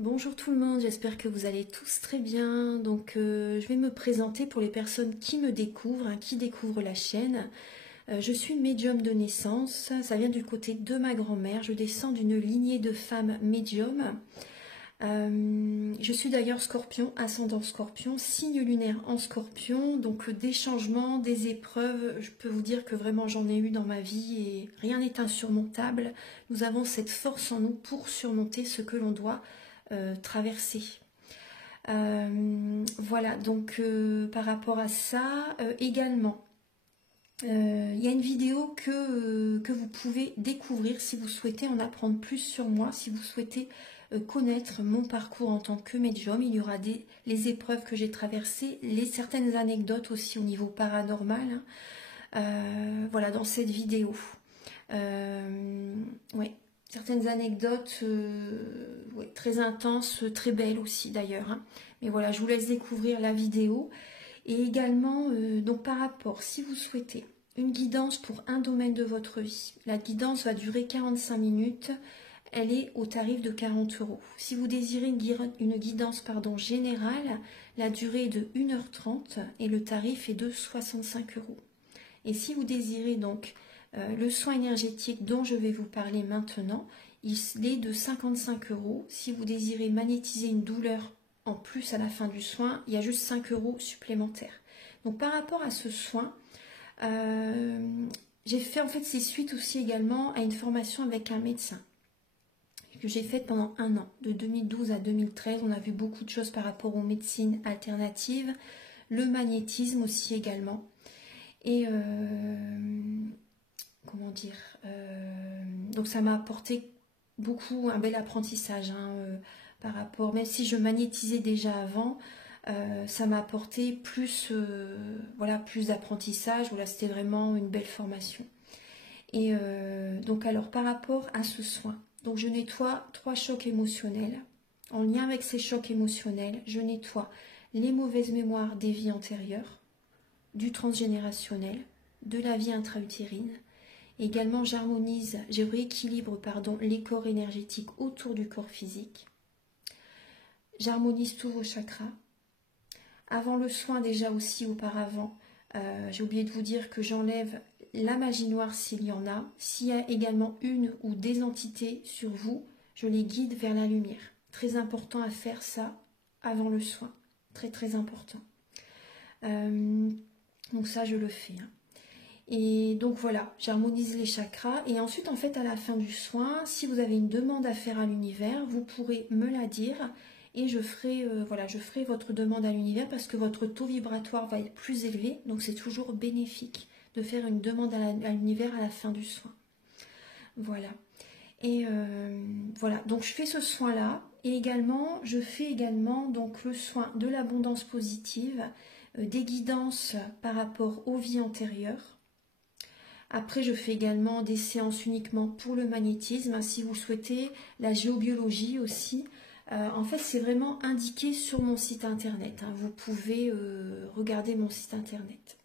Bonjour tout le monde, j'espère que vous allez tous très bien. Donc je vais me présenter pour les personnes qui me découvrent, qui découvrent la chaîne. Je suis médium de naissance, ça vient du côté de ma grand-mère. Je descends d'une lignée de femmes médiums. Je suis d'ailleurs scorpion, ascendant scorpion, signe lunaire en scorpion. Donc des changements, des épreuves, je peux vous dire que vraiment j'en ai eu dans ma vie et rien n'est insurmontable. Nous avons cette force en nous pour surmonter ce que l'on doit traverser. Voilà, donc par rapport à ça, également, il y a une vidéo que vous pouvez découvrir si vous souhaitez en apprendre plus sur moi, si vous souhaitez connaître mon parcours en tant que médium. Il y aura les épreuves que j'ai traversées, certaines anecdotes aussi au niveau paranormal, voilà, dans cette vidéo. Ouais. Certaines anecdotes ouais, très intenses, très belles aussi d'ailleurs. Mais voilà, je vous laisse découvrir la vidéo. Et également, donc par rapport, si vous souhaitez une guidance pour un domaine de votre vie, la guidance va durer 45 minutes. Elle est au tarif de 40 €. Si vous désirez une guidance générale, la durée est de 1h30 et le tarif est de 65 €. Et si vous désirez donc le soin énergétique dont je vais vous parler maintenant, il est de 55 €. Si vous désirez magnétiser une douleur en plus à la fin du soin, il y a juste 5 € supplémentaires. Donc par rapport à ce soin, j'ai fait en fait c'est suite aussi également à une formation avec un médecin que j'ai faite pendant 1 an, de 2012 à 2013. On a vu beaucoup de choses par rapport aux médecines alternatives, le magnétisme aussi également. Et comment dire, donc ça m'a apporté beaucoup, un bel apprentissage par rapport, même si je magnétisais déjà avant, ça m'a apporté plus, voilà, plus d'apprentissage. Voilà, c'était vraiment une belle formation. Et donc alors par rapport à ce soin, donc je nettoie 3 chocs émotionnels. En lien avec ces chocs émotionnels, je nettoie les mauvaises mémoires des vies antérieures, du transgénérationnel, de la vie intra-utérine. Également, je rééquilibre les corps énergétiques autour du corps physique. J'harmonise tous vos chakras. Avant le soin, déjà aussi auparavant, j'ai oublié de vous dire que j'enlève la magie noire s'il y en a. S'il y a également une ou des entités sur vous, je les guide vers la lumière. Très important à faire ça avant le soin. Très très important. Donc ça, je le fais. Et donc voilà, j'harmonise les chakras. Et ensuite, en fait, à la fin du soin, si vous avez une demande à faire à l'univers, vous pourrez me la dire. Et je ferai, voilà, je ferai votre demande à l'univers parce que votre taux vibratoire va être plus élevé. Donc c'est toujours bénéfique de faire une demande à l'univers à la fin du soin. Voilà. Et voilà, donc je fais ce soin-là. Et également, je fais également donc, le soin de l'abondance positive, des guidances par rapport aux vies antérieures. Après, je fais également des séances uniquement pour le magnétisme. Si vous souhaitez, la géobiologie aussi. En fait, c'est vraiment indiqué sur mon site internet. Vous pouvez regarder mon site internet.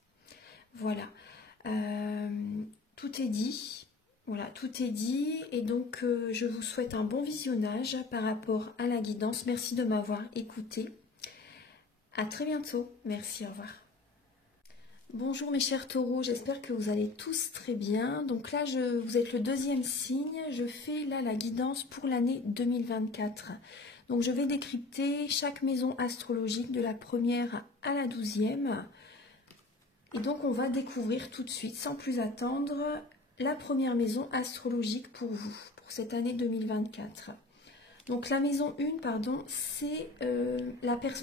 Voilà. Tout est dit. Voilà, tout est dit. Et donc, je vous souhaite un bon visionnage par rapport à la guidance. Merci de m'avoir écouté. À très bientôt. Merci, au revoir. Bonjour mes chers taureaux, j'espère que vous allez tous très bien. Donc là, vous êtes le 2e signe. Je fais là la guidance pour l'année 2024. Donc je vais décrypter chaque maison astrologique de la 1re à la 12e. Et donc on va découvrir tout de suite, sans plus attendre, la 1re maison astrologique pour vous, pour cette année 2024. Donc la maison 1, pardon, c'est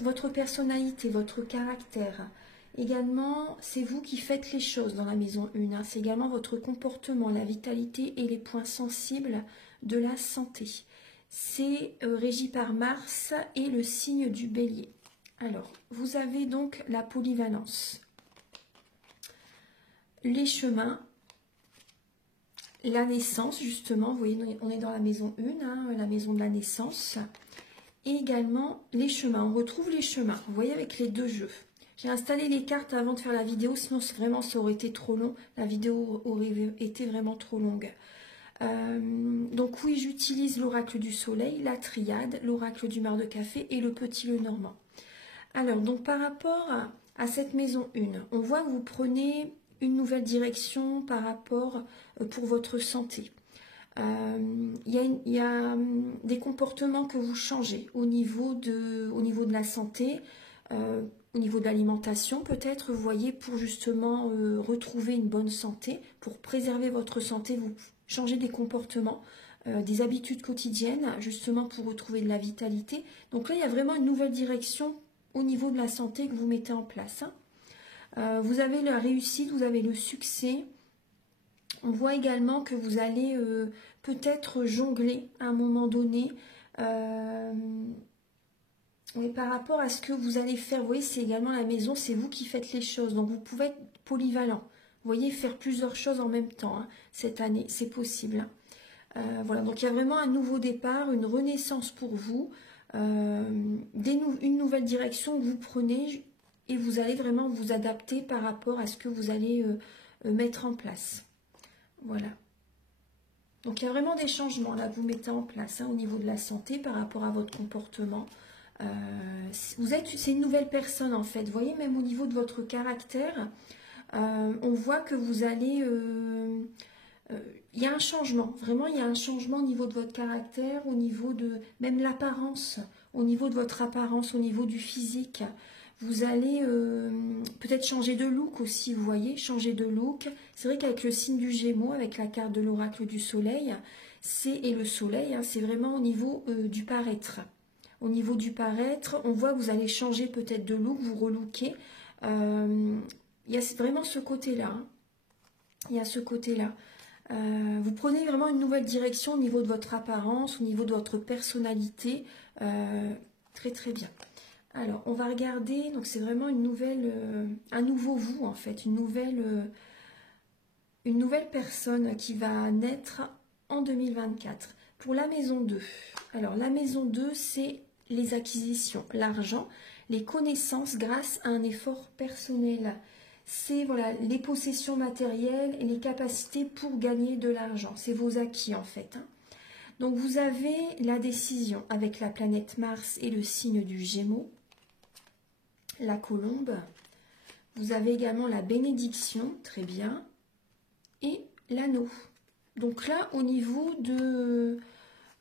votre personnalité, votre caractère. Également, c'est vous qui faites les choses dans la maison 1. C'est également votre comportement, la vitalité et les points sensibles de la santé. C'est régi par Mars et le signe du Bélier. Alors, vous avez donc la polyvalence, les chemins, la naissance, justement. Vous voyez, on est dans la maison 1, la maison de la naissance. Et également les chemins. On retrouve les chemins, vous voyez, avec les 2 jeux. J'ai installé les cartes avant de faire la vidéo, sinon vraiment ça aurait été trop long. La vidéo aurait été vraiment trop longue. Donc oui, j'utilise l'oracle du soleil, la triade, l'oracle du mar de café et le petit Lenormand. Alors, donc par rapport à cette maison 1, on voit que vous prenez une nouvelle direction par rapport pour votre santé. Il y a des comportements que vous changez au niveau de la santé, au niveau de l'alimentation peut-être, vous voyez, pour justement retrouver une bonne santé, pour préserver votre santé, vous changez des comportements, des habitudes quotidiennes, justement pour retrouver de la vitalité. Donc là, il y a vraiment une nouvelle direction au niveau de la santé que vous mettez en place. Vous avez la réussite, vous avez le succès. On voit également que vous allez peut-être jongler à un moment donné. Mais par rapport à ce que vous allez faire, vous voyez, c'est également la maison, c'est vous qui faites les choses. Donc vous pouvez être polyvalent. Vous voyez, faire plusieurs choses en même temps cette année, c'est possible. Voilà, donc il y a vraiment un nouveau départ, une renaissance pour vous, une nouvelle direction que vous prenez et vous allez vraiment vous adapter par rapport à ce que vous allez mettre en place. Voilà. Donc il y a vraiment des changements là que vous mettez en place au niveau de la santé par rapport à votre comportement. C'est une nouvelle personne en fait. Vous voyez, même au niveau de votre caractère, on voit que vous allez... il y a un changement, vraiment il y a un changement au niveau de votre caractère, au niveau de même l'apparence, au niveau de votre apparence, au niveau du physique. Vous allez peut-être changer de look aussi, vous voyez, changer de look. C'est vrai qu'avec le signe du Gémeaux, avec la carte de l'oracle du soleil, et le soleil, c'est vraiment au niveau du paraître. Au niveau du paraître, on voit que vous allez changer peut-être de look, vous relooker. Il y a vraiment ce côté-là. Il y a ce côté-là. Vous prenez vraiment une nouvelle direction au niveau de votre apparence, au niveau de votre personnalité. Très très bien. Alors, on va regarder, donc c'est vraiment une nouvelle, un nouveau vous en fait, une nouvelle personne qui va naître en 2024. Pour la maison 2, alors la maison 2, c'est les acquisitions, l'argent, les connaissances grâce à un effort personnel. C'est voilà, les possessions matérielles et les capacités pour gagner de l'argent. C'est vos acquis en fait. Donc vous avez la décision avec la planète Mars et le signe du Gémeaux. La colombe, vous avez également la bénédiction, très bien, et l'anneau. Donc là, au niveau de...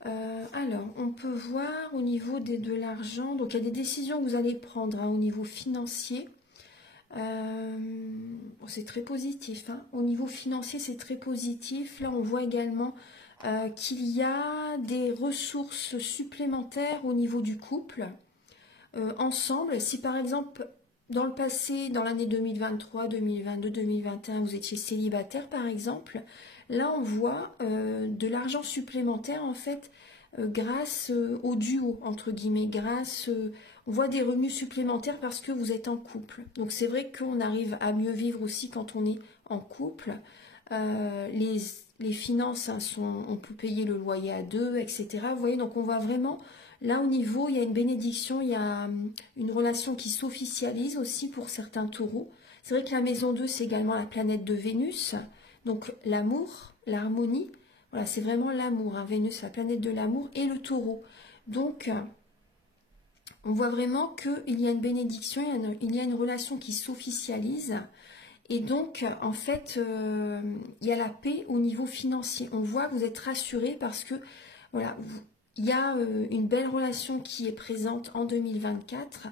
alors, on peut voir au niveau de l'argent, donc il y a des décisions que vous allez prendre au niveau financier. C'est très positif. Au niveau financier, c'est très positif. Là, on voit également qu'il y a des ressources supplémentaires au niveau du couple. Ensemble, si par exemple dans le passé, dans l'année 2023, 2022, 2021, vous étiez célibataire par exemple, là on voit de l'argent supplémentaire en fait grâce au duo entre guillemets, on voit des revenus supplémentaires parce que vous êtes en couple. Donc c'est vrai qu'on arrive à mieux vivre aussi quand on est en couple. Les finances on peut payer le loyer à deux, etc. Vous voyez, donc on voit vraiment... Là, au niveau, il y a une bénédiction, il y a une relation qui s'officialise aussi pour certains taureaux. C'est vrai que la maison 2, c'est également la planète de Vénus. Donc, l'amour, l'harmonie, voilà, c'est vraiment l'amour. Vénus, la planète de l'amour et le taureau. Donc, on voit vraiment qu'il y a une bénédiction, il y a une relation qui s'officialise. Et donc, en fait, il y a la paix au niveau financier. On voit que vous êtes rassurés parce que, voilà, il y a une belle relation qui est présente en 2024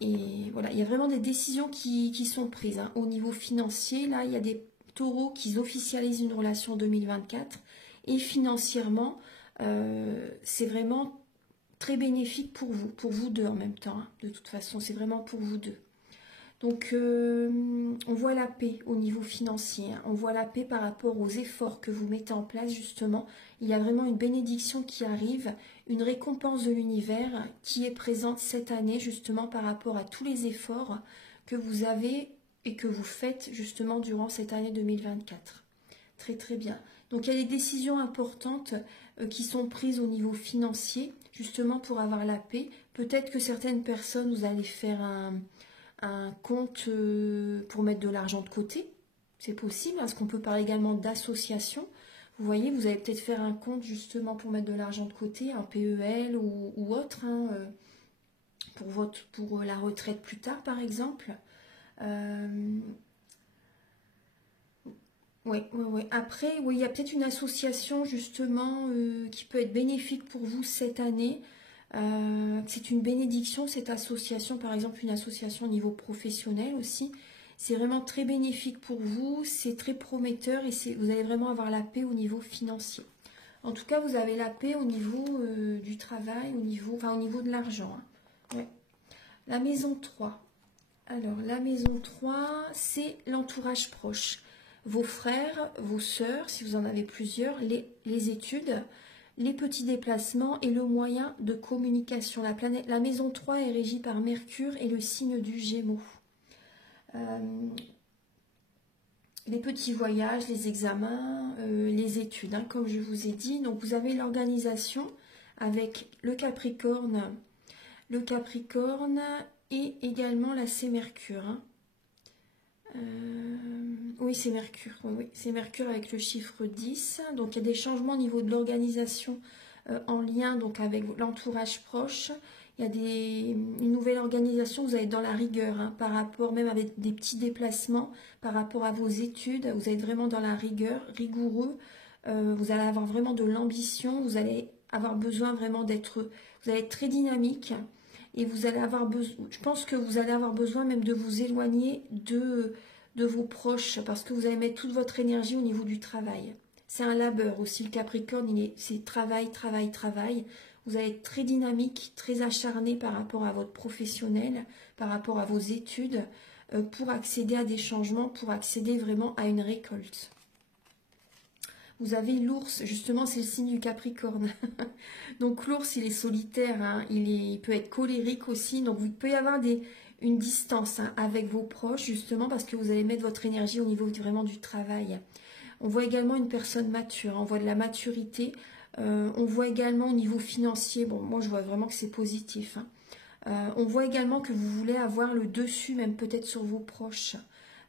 et voilà, il y a vraiment des décisions qui sont prises au niveau financier. Là, il y a des taureaux qui officialisent une relation en 2024 et financièrement, c'est vraiment très bénéfique pour vous deux en même temps. De toute façon, c'est vraiment pour vous deux. Donc, on voit la paix au niveau financier, on voit la paix par rapport aux efforts que vous mettez en place justement. Il y a vraiment une bénédiction qui arrive, une récompense de l'univers qui est présente cette année justement par rapport à tous les efforts que vous avez et que vous faites justement durant cette année 2024. Très très bien. Donc, il y a des décisions importantes qui sont prises au niveau financier justement pour avoir la paix. Peut-être que certaines personnes, vous allez faire un compte pour mettre de l'argent de côté, c'est possible, parce qu'on peut parler également d'association. Vous Vous voyez, vous allez peut-être faire un compte justement pour mettre de l'argent de côté, un PEL ou autre, hein, pour la retraite plus tard par exemple. Oui, oui, oui. Après, oui, il y a peut-être une association justement qui peut être bénéfique pour vous cette année. C'est une bénédiction, cette association, par exemple une association au niveau professionnel aussi. C'est vraiment très bénéfique pour vous, c'est très prometteur et vous allez vraiment avoir la paix au niveau financier. En tout cas, vous avez la paix au niveau du travail, au niveau de l'argent, hein. Ouais. La maison 3. Alors, la maison 3, c'est l'entourage proche. Vos frères, vos sœurs, si vous en avez plusieurs, les études, les petits déplacements et le moyen de communication. La maison 3 est régie par Mercure et le signe du Gémeaux. Les petits voyages, les examens, les études, hein, comme je vous ai dit. Donc, vous avez l'organisation avec le Capricorne et également là, c'est Mercure. Hein. Oui, c'est Mercure. Oui, c'est Mercure avec le chiffre 10. Donc, il y a des changements au niveau de l'organisation en lien donc, avec l'entourage proche. Il y a une nouvelle organisation, vous allez être dans la rigueur, hein, par rapport, même avec des petits déplacements, par rapport à vos études, vous allez être vraiment dans la rigueur, rigoureux, vous allez avoir vraiment de l'ambition, vous allez avoir besoin vraiment vous allez être très dynamique, et vous allez avoir besoin, je pense que vous allez avoir besoin même de vous éloigner de vos proches, parce que vous allez mettre toute votre énergie au niveau du travail. C'est un labeur aussi, le Capricorne, c'est travail, travail, travail. Vous allez être très dynamique, très acharné par rapport à votre professionnel, par rapport à vos études, pour accéder à des changements, pour accéder vraiment à une récolte. Vous avez l'ours, justement c'est le signe du Capricorne. Donc l'ours il est solitaire, hein, il peut être colérique aussi, donc vous pouvez avoir une distance, hein, avec vos proches justement parce que vous allez mettre votre énergie au niveau vraiment du travail. On voit également une personne mature, on voit de la maturité, on voit également au niveau financier, bon moi je vois vraiment que c'est positif, hein. On voit également que vous voulez avoir le dessus même peut-être sur vos proches.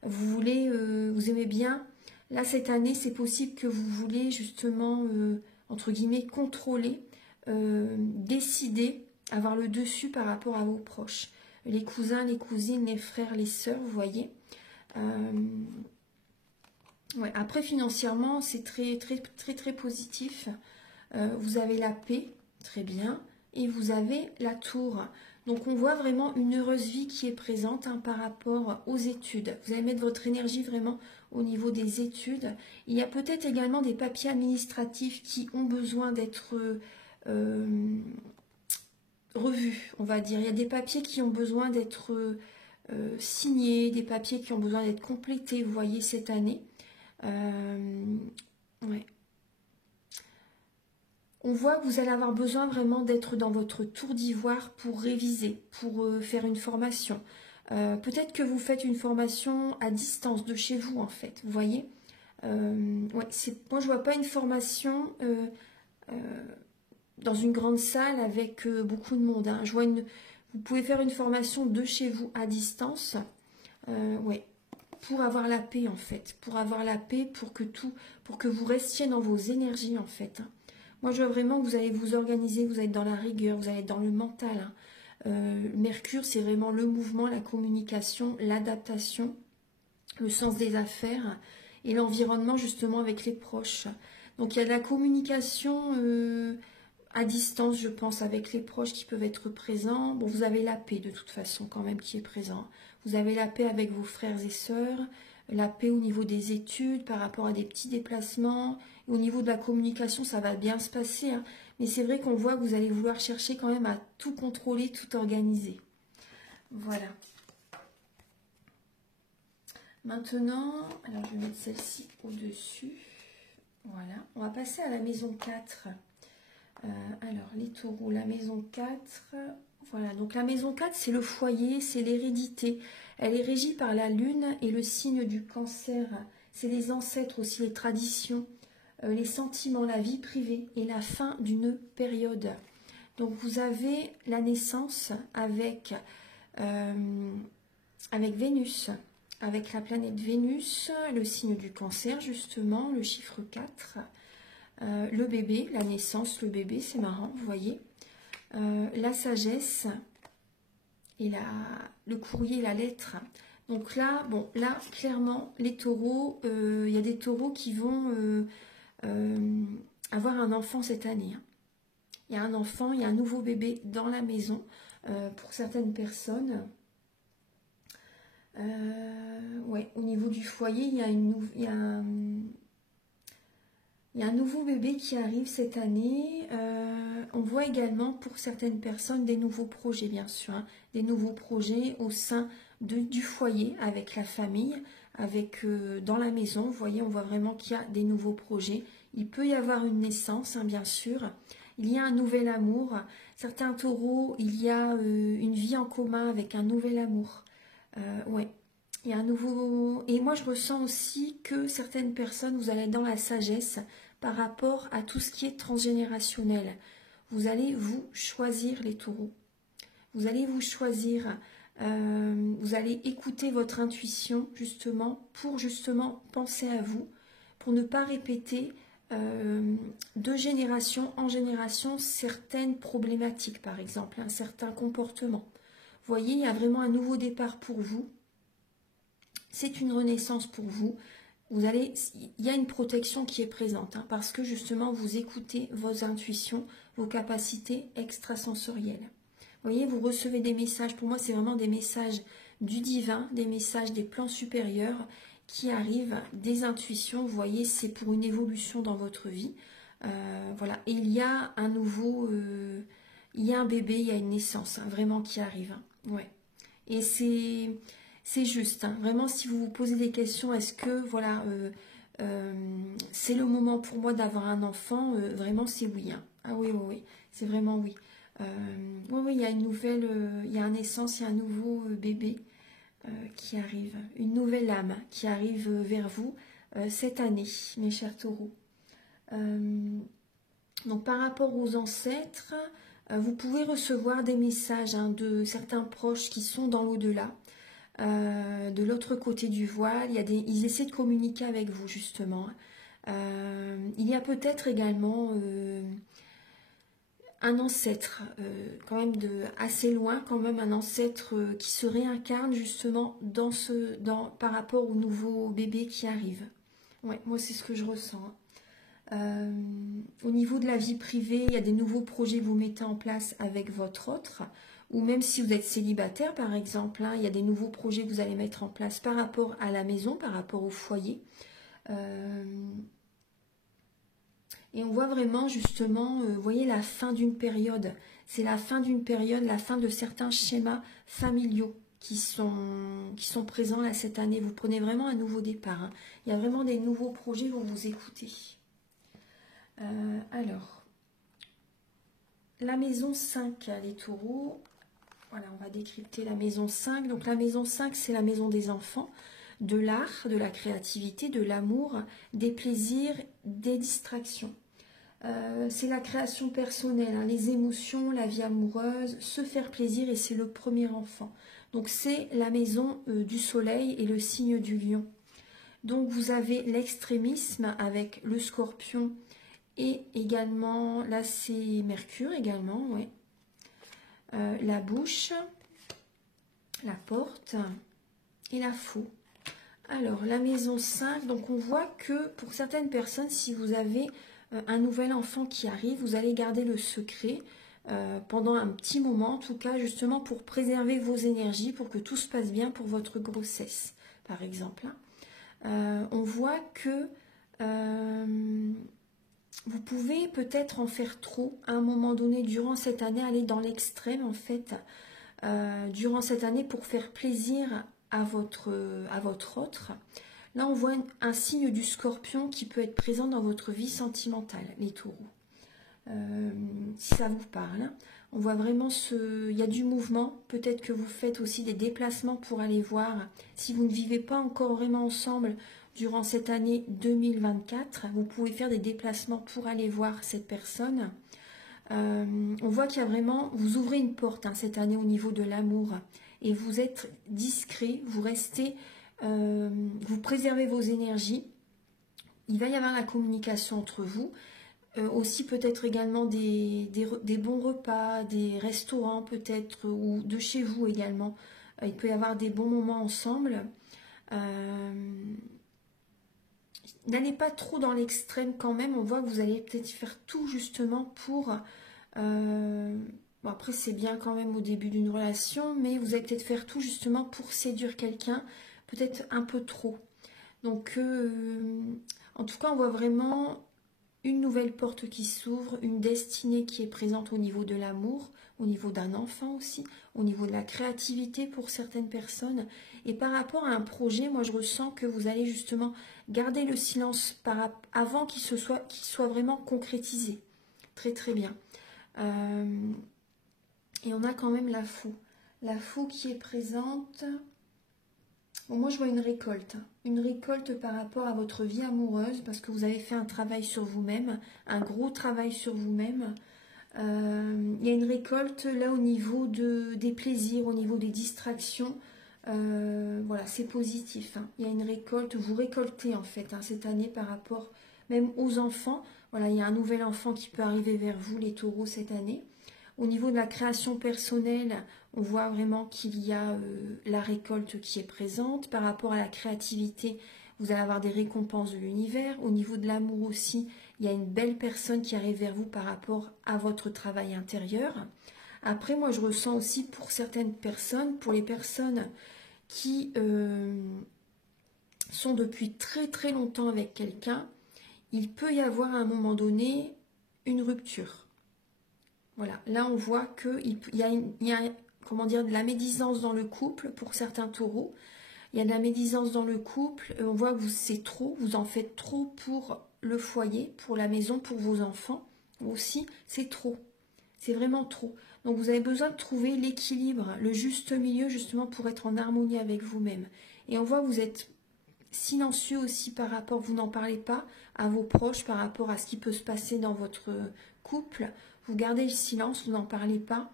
Vous aimez bien, là cette année c'est possible que vous voulez justement, entre guillemets, contrôler, décider, avoir le dessus par rapport à vos proches. Les cousins, les cousines, les frères, les sœurs, vous voyez. Ouais, après, financièrement, c'est très, très, très, très positif. Vous avez la paix, très bien, et vous avez la tour. Donc, on voit vraiment une heureuse vie qui est présente, hein, par rapport aux études. Vous allez mettre votre énergie vraiment au niveau des études. Il y a peut-être également des papiers administratifs qui ont besoin d'être revus, on va dire. Il y a des papiers qui ont besoin d'être signés, des papiers qui ont besoin d'être complétés, vous voyez, cette année. Ouais. On voit que vous allez avoir besoin vraiment d'être dans votre tour d'ivoire pour réviser, pour faire une formation. Peut-être que vous faites une formation à distance de chez vous en fait, vous voyez. Ouais, moi je vois pas une formation dans une grande salle avec beaucoup de monde, hein. Vous pouvez faire une formation de chez vous à distance. Ouais. Pour avoir la paix en fait, pour avoir la paix, pour que vous restiez dans vos énergies en fait, hein. Moi je vois vraiment que vous allez vous organiser, vous allez être dans la rigueur, vous allez être dans le mental, hein. Mercure c'est vraiment le mouvement, la communication, l'adaptation, le sens des affaires et l'environnement justement avec les proches. Donc il y a de la communication à distance, je pense, avec les proches qui peuvent être présents. Bon, vous avez la paix de toute façon quand même qui est présent. Vous avez la paix avec vos frères et sœurs, la paix au niveau des études par rapport à des petits déplacements. Et au niveau de la communication, ça va bien se passer, hein. Mais c'est vrai qu'on voit que vous allez vouloir chercher quand même à tout contrôler, tout organiser. Voilà. Maintenant, alors je vais mettre celle-ci au-dessus. Voilà. On va passer à la maison 4. Alors, les taureaux, la maison 4, voilà, donc la maison 4, c'est le foyer, c'est l'hérédité. Elle est régie par la lune et le signe du cancer. C'est les ancêtres aussi, les traditions, les sentiments, la vie privée et la fin d'une période. Donc, vous avez la naissance avec Vénus, avec la planète Vénus, le signe du cancer, justement, le chiffre 4. Le bébé, la naissance, le bébé, c'est marrant, vous voyez. La sagesse et le courrier, la lettre. Donc là, bon, là, clairement, les taureaux, il y a des taureaux qui vont avoir un enfant cette année. Hein. Il y a un enfant, il y a un nouveau bébé dans la maison. Pour certaines personnes, ouais, au niveau du foyer, il y a un nouveau bébé qui arrive cette année. On voit également pour certaines personnes des nouveaux projets, bien sûr. Hein, des nouveaux projets au sein du foyer, avec la famille, dans la maison. Vous voyez, on voit vraiment qu'il y a des nouveaux projets. Il peut y avoir une naissance, hein, bien sûr. Il y a un nouvel amour. Certains taureaux, il y a une vie en commun avec un nouvel amour. Ouais. Il y a un nouveau... Et moi, je ressens aussi que certaines personnes, vous allez être dans la sagesse par rapport à tout ce qui est transgénérationnel. Vous allez vous choisir les taureaux. Vous allez vous choisir. Vous allez écouter votre intuition, justement, pour justement penser à vous, pour ne pas répéter de génération en génération certaines problématiques, par exemple, un certain comportement. Vous voyez, il y a vraiment un nouveau départ pour vous. C'est une renaissance pour vous. Il y a une protection qui est présente, hein, parce que justement, vous écoutez vos intuitions, vos capacités extrasensorielles. Vous voyez, vous recevez des messages. Pour moi, c'est vraiment des messages du divin, des messages des plans supérieurs qui arrivent, des intuitions. Vous voyez, c'est pour une évolution dans votre vie. Voilà. Et il y a un nouveau... il y a un bébé, il y a une naissance, hein, vraiment qui arrive. Hein. Ouais. Et c'est juste. Hein. Vraiment, si vous vous posez des questions, est-ce que, voilà, c'est le moment pour moi d'avoir un enfant? Vraiment, c'est oui. Hein. Ah oui, oui, oui. C'est vraiment oui. Oui, oui, il y a une nouvelle, il y a une naissance, il y a un nouveau bébé qui arrive, une nouvelle âme qui arrive vers vous cette année, mes chers taureaux. Donc, par rapport aux ancêtres, vous pouvez recevoir des messages, hein, de certains proches qui sont dans l'au-delà, de l'autre côté du voile. Ils essaient de communiquer avec vous, justement. Il y a peut-être également... un ancêtre, quand même assez loin, quand même un ancêtre qui se réincarne justement par rapport au nouveau bébé qui arrive. Ouais, moi c'est ce que je ressens. Au niveau de la vie privée, il y a des nouveaux projets que vous mettez en place avec votre autre, ou même si vous êtes célibataire par exemple, hein, il y a des nouveaux projets que vous allez mettre en place par rapport à la maison, par rapport au foyer. Et on voit vraiment justement, vous voyez, la fin d'une période. C'est la fin d'une période, la fin de certains schémas familiaux qui sont présents là cette année. Vous prenez vraiment un nouveau départ. Hein. Il y a vraiment des nouveaux projets où vous écoutez. Alors, la maison 5, les taureaux. Voilà, on va décrypter la maison 5. Donc la maison 5, c'est la maison des enfants, de l'art, de la créativité, de l'amour, des plaisirs, des distractions. C'est la création personnelle, hein, les émotions, la vie amoureuse, se faire plaisir, et c'est le premier enfant. Donc c'est la maison du soleil et le signe du lion. Donc vous avez l'extrémisme avec le scorpion et également, là c'est Mercure également, ouais. La bouche, la porte et la faux. Alors la maison 5, donc on voit que pour certaines personnes, si vous avez un nouvel enfant qui arrive, vous allez garder le secret pendant un petit moment, en tout cas justement pour préserver vos énergies, pour que tout se passe bien pour votre grossesse, par exemple. On voit que vous pouvez peut-être en faire trop à un moment donné durant cette année, aller dans l'extrême en fait, durant cette année pour faire plaisir à votre autre. Là, on voit un signe du scorpion qui peut être présent dans votre vie sentimentale, les taureaux. Si ça vous parle, on voit vraiment il y a du mouvement. Peut-être que vous faites aussi des déplacements pour aller voir. Si vous ne vivez pas encore vraiment ensemble durant cette année 2024, vous pouvez faire des déplacements pour aller voir cette personne. On voit qu'il y a vraiment, vous ouvrez une porte hein, cette année au niveau de l'amour et vous êtes discret, vous restez... vous préservez vos énergies, il va y avoir la communication entre vous, Aussi peut-être également des bons repas, des restaurants peut-être, ou de chez vous également. Il peut y avoir des bons moments ensemble. N'allez pas trop dans l'extrême quand même. On voit que vous allez peut-être faire tout justement pour... bon, après c'est bien quand même au début d'une relation, mais vous allez peut-être faire tout justement pour séduire quelqu'un, peut-être un peu trop. Donc en tout cas on voit vraiment une nouvelle porte qui s'ouvre, une destinée qui est présente au niveau de l'amour, au niveau d'un enfant aussi, au niveau de la créativité pour certaines personnes. Et par rapport à un projet, moi je ressens que vous allez justement garder le silence avant qu'il soit vraiment concrétisé. Très très bien. Et on a quand même la fou. La fou qui est présente. Bon, moi je vois une récolte par rapport à votre vie amoureuse, parce que vous avez fait un travail sur vous-même, un gros travail sur vous-même. Il y a une récolte là au niveau des plaisirs, au niveau des distractions. Voilà, c'est positif. Hein. Il y a une récolte, vous récoltez en fait cette année par rapport même aux enfants. Voilà, il y a un nouvel enfant qui peut arriver vers vous, les taureaux, cette année. Au niveau de la création personnelle, on voit vraiment qu'il y a la récolte qui est présente. Par rapport à la créativité, vous allez avoir des récompenses de l'univers. Au niveau de l'amour aussi, il y a une belle personne qui arrive vers vous par rapport à votre travail intérieur. Après, moi, je ressens aussi pour certaines personnes, pour les personnes qui sont depuis très très longtemps avec quelqu'un, il peut y avoir à un moment donné une rupture. Voilà, là on voit qu'il y a comment dire, de la médisance dans le couple pour certains taureaux. Il y a de la médisance dans le couple. On voit que c'est trop, vous en faites trop pour le foyer, pour la maison, pour vos enfants. Aussi, c'est trop. C'est vraiment trop. Donc vous avez besoin de trouver l'équilibre, le juste milieu justement pour être en harmonie avec vous-même. Et on voit que vous êtes silencieux aussi par rapport, vous n'en parlez pas à vos proches par rapport à ce qui peut se passer dans votre couple. Vous gardez le silence, vous n'en parlez pas.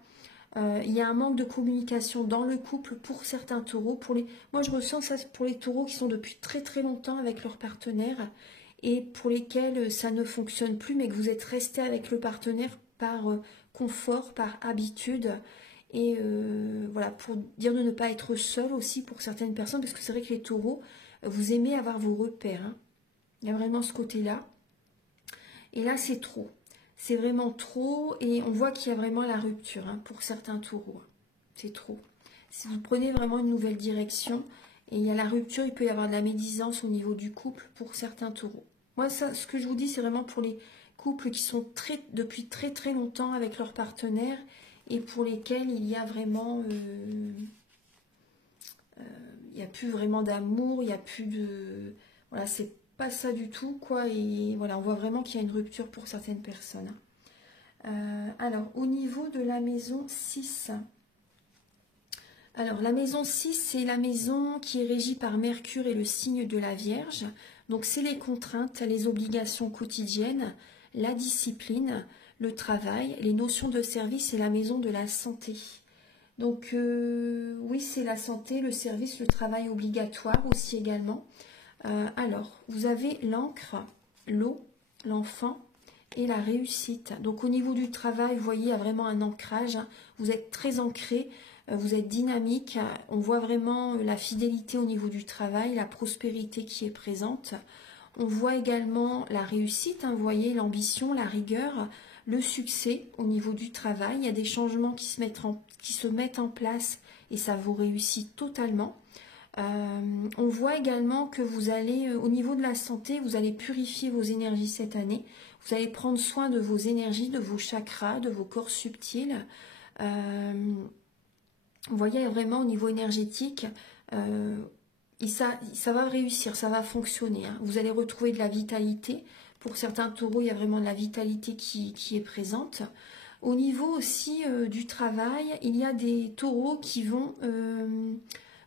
Il y a un manque de communication dans le couple pour certains taureaux. Moi, je ressens ça pour les taureaux qui sont depuis très très longtemps avec leur partenaire et pour lesquels ça ne fonctionne plus, mais que vous êtes resté avec le partenaire par confort, par habitude. Et voilà, pour dire de ne pas être seul aussi pour certaines personnes, parce que c'est vrai que les taureaux, vous aimez avoir vos repères. Hein. Il y a vraiment ce côté-là. Et là, c'est trop. C'est vraiment trop et on voit qu'il y a vraiment la rupture pour certains taureaux. C'est trop. Si vous prenez vraiment une nouvelle direction et il y a la rupture, il peut y avoir de la médisance au niveau du couple pour certains taureaux. Moi, ça, ce que je vous dis, c'est vraiment pour les couples qui sont depuis très très longtemps avec leur partenaire et pour lesquels il y a vraiment... il n'y a plus vraiment d'amour, il n'y a plus de... Voilà, c'est pas ça du tout, quoi. Et voilà, on voit vraiment qu'il y a une rupture pour certaines personnes. Alors, au niveau de la maison 6. Alors, la maison 6, c'est la maison qui est régie par Mercure et le signe de la Vierge. Donc, c'est les contraintes, les obligations quotidiennes, la discipline, le travail, les notions de service et la maison de la santé. Donc, oui, c'est la santé, le service, le travail obligatoire aussi également. Alors, vous avez l'encre, l'eau, l'enfant et la réussite. Donc, au niveau du travail, vous voyez, il y a vraiment un ancrage. Vous êtes très ancré, vous êtes dynamique. On voit vraiment la fidélité au niveau du travail, la prospérité qui est présente. On voit également la réussite, vous voyez, l'ambition, la rigueur, le succès au niveau du travail. Il y a des changements qui se mettent en place et ça vous réussit totalement. On voit également que vous allez, au niveau de la santé, vous allez purifier vos énergies cette année. Vous allez prendre soin de vos énergies, de vos chakras, de vos corps subtils. Vous voyez vraiment au niveau énergétique, ça va réussir, ça va fonctionner. Vous allez retrouver de la vitalité. Pour certains taureaux, il y a vraiment de la vitalité qui est présente. Au niveau aussi du travail, il y a des taureaux qui vont...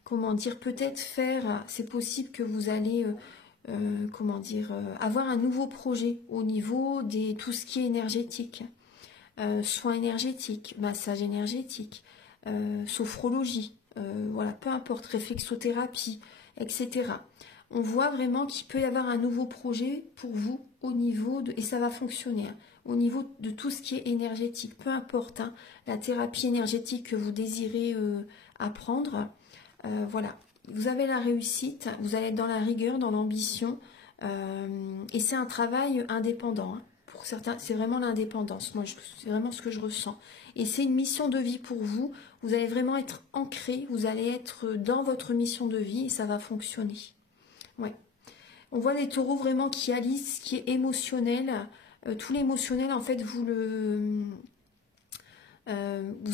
comment dire, peut-être faire, c'est possible que vous allez, comment dire, avoir un nouveau projet au niveau de tout ce qui est énergétique, soins énergétiques, massage énergétique, sophrologie, voilà, peu importe, réflexothérapie, etc. on voit vraiment qu'il peut y avoir un nouveau projet pour vous au niveau de, et ça va fonctionner, hein, au niveau de tout ce qui est énergétique, peu importe hein, la thérapie énergétique que vous désirez apprendre. Voilà, vous avez la réussite, vous allez être dans la rigueur, dans l'ambition, et c'est un travail indépendant. Hein. Pour certains, c'est vraiment l'indépendance. Moi, c'est vraiment ce que je ressens. Et c'est une mission de vie pour vous. Vous allez vraiment être ancré, vous allez être dans votre mission de vie et ça va fonctionner. Ouais. On voit des taureaux vraiment qui allient ce qui est émotionnel. Tout l'émotionnel, en fait, vous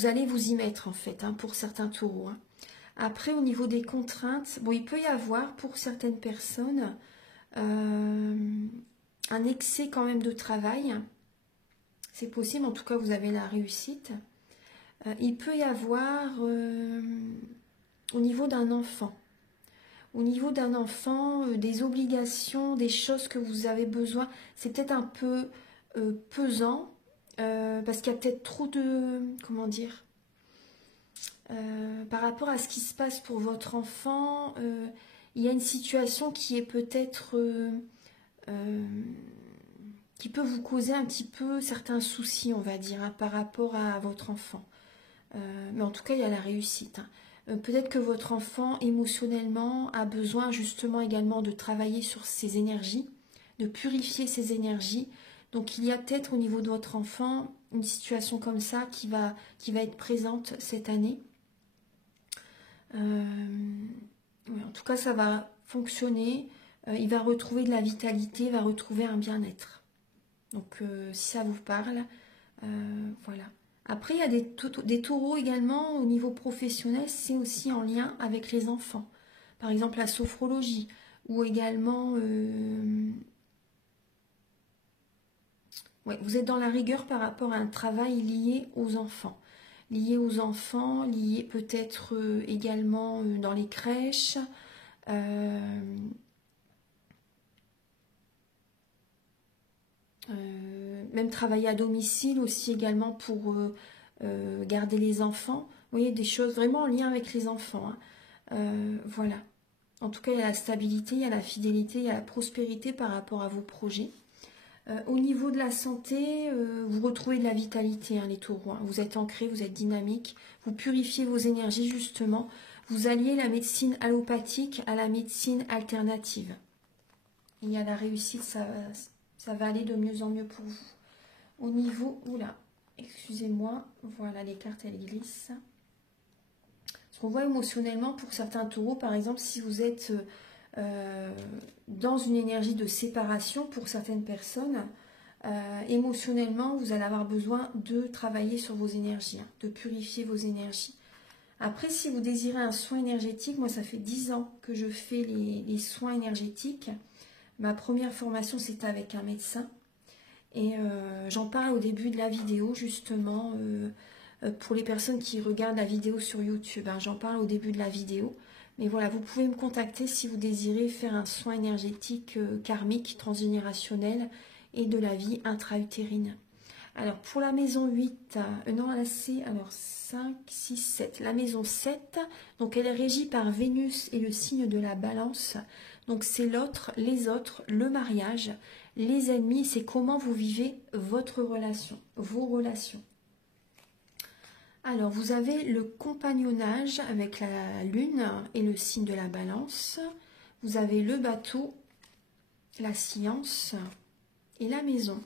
allez vous y mettre, en fait, hein, pour certains taureaux. Hein. Après, au niveau des contraintes, bon, il peut y avoir, pour certaines personnes, un excès quand même de travail. C'est possible, en tout cas, vous avez la réussite. Il peut y avoir, au niveau d'un enfant, des obligations, des choses que vous avez besoin. C'est peut-être un peu pesant, parce qu'il y a peut-être trop de, comment dire, par rapport à ce qui se passe pour votre enfant, il y a une situation qui est peut-être, qui peut vous causer un petit peu certains soucis, on va dire, hein, par rapport à votre enfant. Mais en tout cas, il y a la réussite. Hein. Peut-être que votre enfant, émotionnellement, a besoin justement également de travailler sur ses énergies, de purifier ses énergies. Donc, il y a peut-être au niveau de votre enfant une situation comme ça qui va être présente cette année. En tout cas, ça va fonctionner. Il va retrouver de la vitalité, il va retrouver un bien-être. Donc, si ça vous parle, voilà. Après, il y a des taureaux également au niveau professionnel, c'est aussi en lien avec les enfants. Par exemple, la sophrologie ou également... ouais, vous êtes dans la rigueur par rapport à un travail lié aux enfants. Lié peut-être également dans les crèches. Même travailler à domicile aussi également pour garder les enfants. Vous voyez, des choses vraiment en lien avec les enfants. Hein. Voilà. En tout cas, il y a la stabilité, il y a la fidélité, il y a la prospérité par rapport à vos projets. Au niveau de la santé, vous retrouvez de la vitalité, hein, les taureaux. Hein. Vous êtes ancrés, vous êtes dynamiques, vous purifiez vos énergies justement. Vous alliez la médecine allopathique à la médecine alternative. Il y a la réussite, ça va aller de mieux en mieux pour vous. Au niveau, oula, excusez-moi, voilà, les cartes elles glissent. Ce qu'on voit émotionnellement pour certains taureaux, par exemple, si vous êtes dans une énergie de séparation pour certaines personnes, émotionnellement, vous allez avoir besoin de travailler sur vos énergies, hein, de purifier vos énergies. Après, si vous désirez un soin énergétique, moi ça fait 10 ans que je fais les soins énergétiques. Ma première formation, c'était avec un médecin. Et j'en parle au début de la vidéo, justement, pour les personnes qui regardent la vidéo sur YouTube. Hein, j'en parle au début de la vidéo. Mais voilà, vous pouvez me contacter si vous désirez faire un soin énergétique karmique, transgénérationnel et de la vie intra-utérine. Alors, pour la maison 8, non, là c'est, alors 5, 6, 7. La maison 7, donc elle est régie par Vénus et le signe de la balance. Donc, c'est l'autre, les autres, le mariage, les ennemis, c'est comment vous vivez votre relation, vos relations. Alors, vous avez le compagnonnage avec la lune et le signe de la balance. Vous avez le bateau, la science et la maison.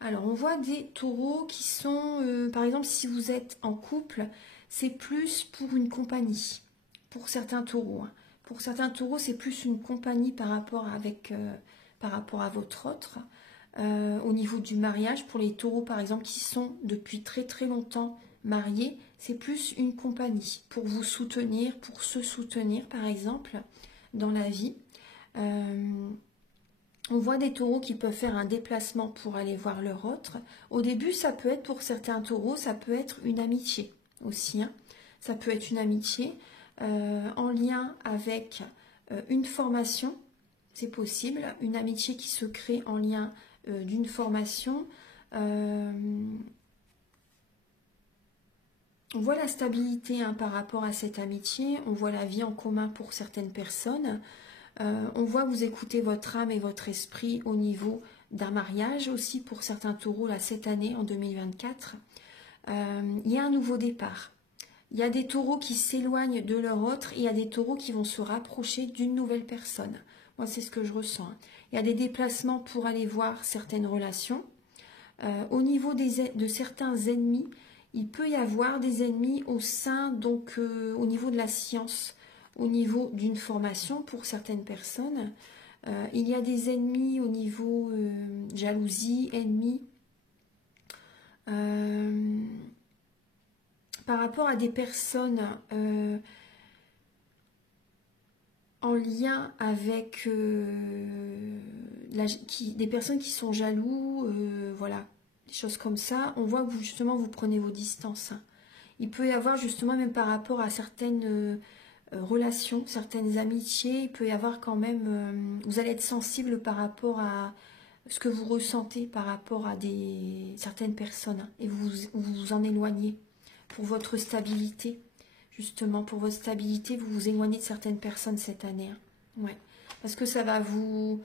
Alors, on voit des taureaux qui sont, par exemple, si vous êtes en couple, c'est plus pour une compagnie, pour certains taureaux. Hein. Pour certains taureaux, c'est plus une compagnie par rapport à votre autre. Au niveau du mariage, pour les taureaux, par exemple, qui sont depuis très très longtemps mariés, c'est plus une compagnie pour vous soutenir, pour se soutenir, par exemple, dans la vie. On voit des taureaux qui peuvent faire un déplacement pour aller voir leur autre. Au début, ça peut être pour certains taureaux, ça peut être une amitié aussi. Hein. Ça peut être une amitié en lien avec une formation, c'est possible. Une amitié qui se crée en lien d'une formation. On voit la stabilité hein, par rapport à cette amitié. On voit la vie en commun pour certaines personnes. On voit que vous écoutez votre âme et votre esprit au niveau d'un mariage aussi pour certains taureaux là, cette année en 2024. Il y a un nouveau départ. Il y a des taureaux qui s'éloignent de leur autre et il y a des taureaux qui vont se rapprocher d'une nouvelle personne. Moi, c'est ce que je ressens. Il y a des déplacements pour aller voir certaines relations. Au niveau de certains ennemis, il peut y avoir des ennemis au sein, donc au niveau de la science, au niveau d'une formation pour certaines personnes. Il y a des ennemis au niveau jalousie, ennemis. Par rapport à des personnes en lien avec des personnes qui sont jaloux, voilà, des choses comme ça, on voit que vous, justement vous prenez vos distances. Il peut y avoir justement même par rapport à certaines relations, certaines amitiés, il peut y avoir quand même, vous allez être sensible par rapport à ce que vous ressentez par rapport à certaines personnes et vous vous en éloignez pour votre stabilité. Justement, pour votre stabilité, vous vous éloignez de certaines personnes cette année. Ouais. Parce que ça va vous...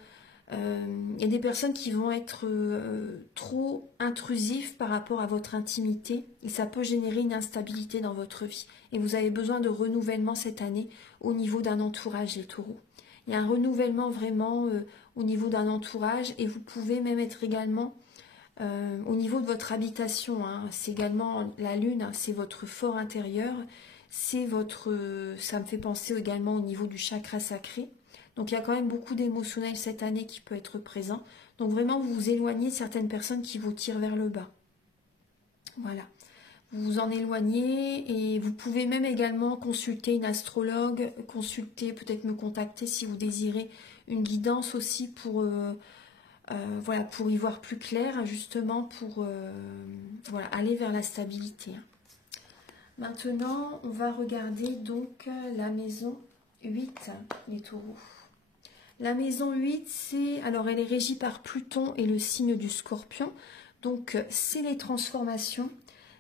Il y a des personnes qui vont être trop intrusives par rapport à votre intimité et ça peut générer une instabilité dans votre vie. Et vous avez besoin de renouvellement cette année au niveau d'un entourage, les taureaux. Il y a un renouvellement vraiment au niveau d'un entourage et vous pouvez même être également au niveau de votre habitation. Hein, c'est également la lune, hein, c'est votre fort intérieur. C'est votre... ça me fait penser également au niveau du chakra sacré. Donc il y a quand même beaucoup d'émotionnel cette année qui peut être présent. Donc vraiment vous vous éloignez de certaines personnes qui vous tirent vers le bas. Voilà. Vous vous en éloignez et vous pouvez même également consulter une astrologue, consulter, peut-être me contacter si vous désirez une guidance aussi pour, voilà, pour y voir plus clair, justement pour voilà, aller vers la stabilité. Maintenant, on va regarder donc la maison 8, les taureaux. La maison 8, c'est, alors elle est régie par Pluton et le signe du Scorpion. Donc, c'est les transformations,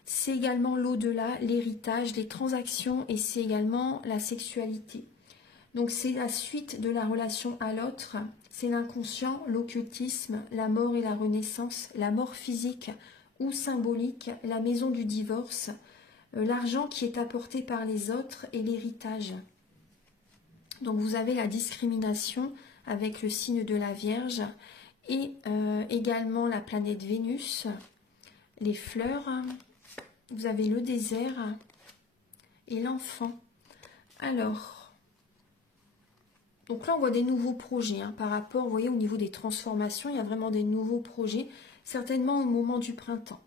c'est également l'au-delà, l'héritage, les transactions et c'est également la sexualité. Donc, c'est la suite de la relation à l'autre, c'est l'inconscient, l'occultisme, la mort et la renaissance, la mort physique ou symbolique, la maison du divorce, l'argent qui est apporté par les autres et l'héritage. Donc vous avez la discrimination avec le signe de la Vierge et également la planète Vénus, les fleurs, vous avez le désert et l'enfant. Alors, donc là on voit des nouveaux projets hein, par rapport, vous voyez au niveau des transformations, il y a vraiment des nouveaux projets, certainement au moment du printemps.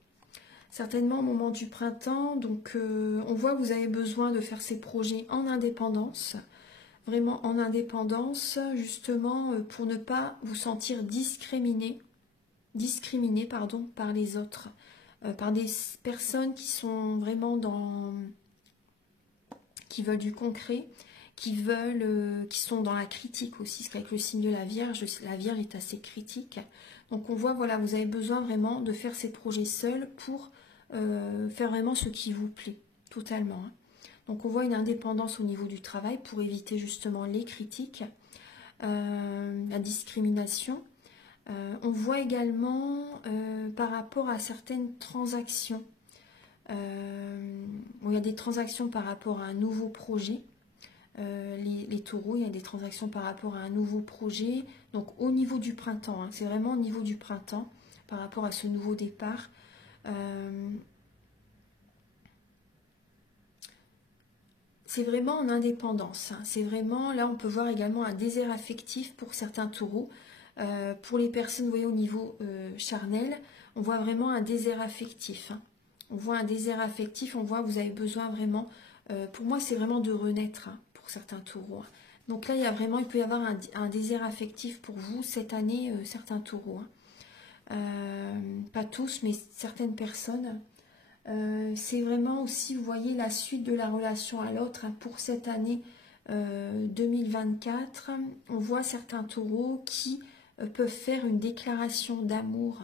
Certainement au moment du printemps, donc on voit que vous avez besoin de faire ces projets en indépendance, vraiment en indépendance, justement pour ne pas vous sentir discriminé pardon, par les autres, par des personnes qui sont vraiment qui veulent du concret, qui sont dans la critique aussi, parce qu'avec le signe de la Vierge est assez critique. Donc on voit, voilà, vous avez besoin vraiment de faire ces projets seuls pour faire vraiment ce qui vous plaît, totalement. Hein. Donc on voit une indépendance au niveau du travail pour éviter justement les critiques, la discrimination. On voit également par rapport à certaines transactions, il y a des transactions par rapport à un nouveau projet. Les taureaux, il y a des transactions par rapport à un nouveau projet. Donc au niveau du printemps, hein, c'est vraiment au niveau du printemps par rapport à ce nouveau départ. C'est vraiment en indépendance. Hein. C'est vraiment, là on peut voir également un désert affectif pour certains taureaux. Pour les personnes, vous voyez, au niveau charnel, on voit vraiment un désert affectif. Hein. On voit un désert affectif, on voit que vous avez besoin vraiment, pour moi c'est vraiment de renaître hein, pour certains taureaux. Hein. Donc là, il peut y avoir un désert affectif pour vous cette année, certains taureaux. Hein. Pas tous, mais certaines personnes. C'est vraiment aussi, vous voyez, la suite de la relation à l'autre hein, pour cette année 2024. On voit certains taureaux qui peuvent faire une déclaration d'amour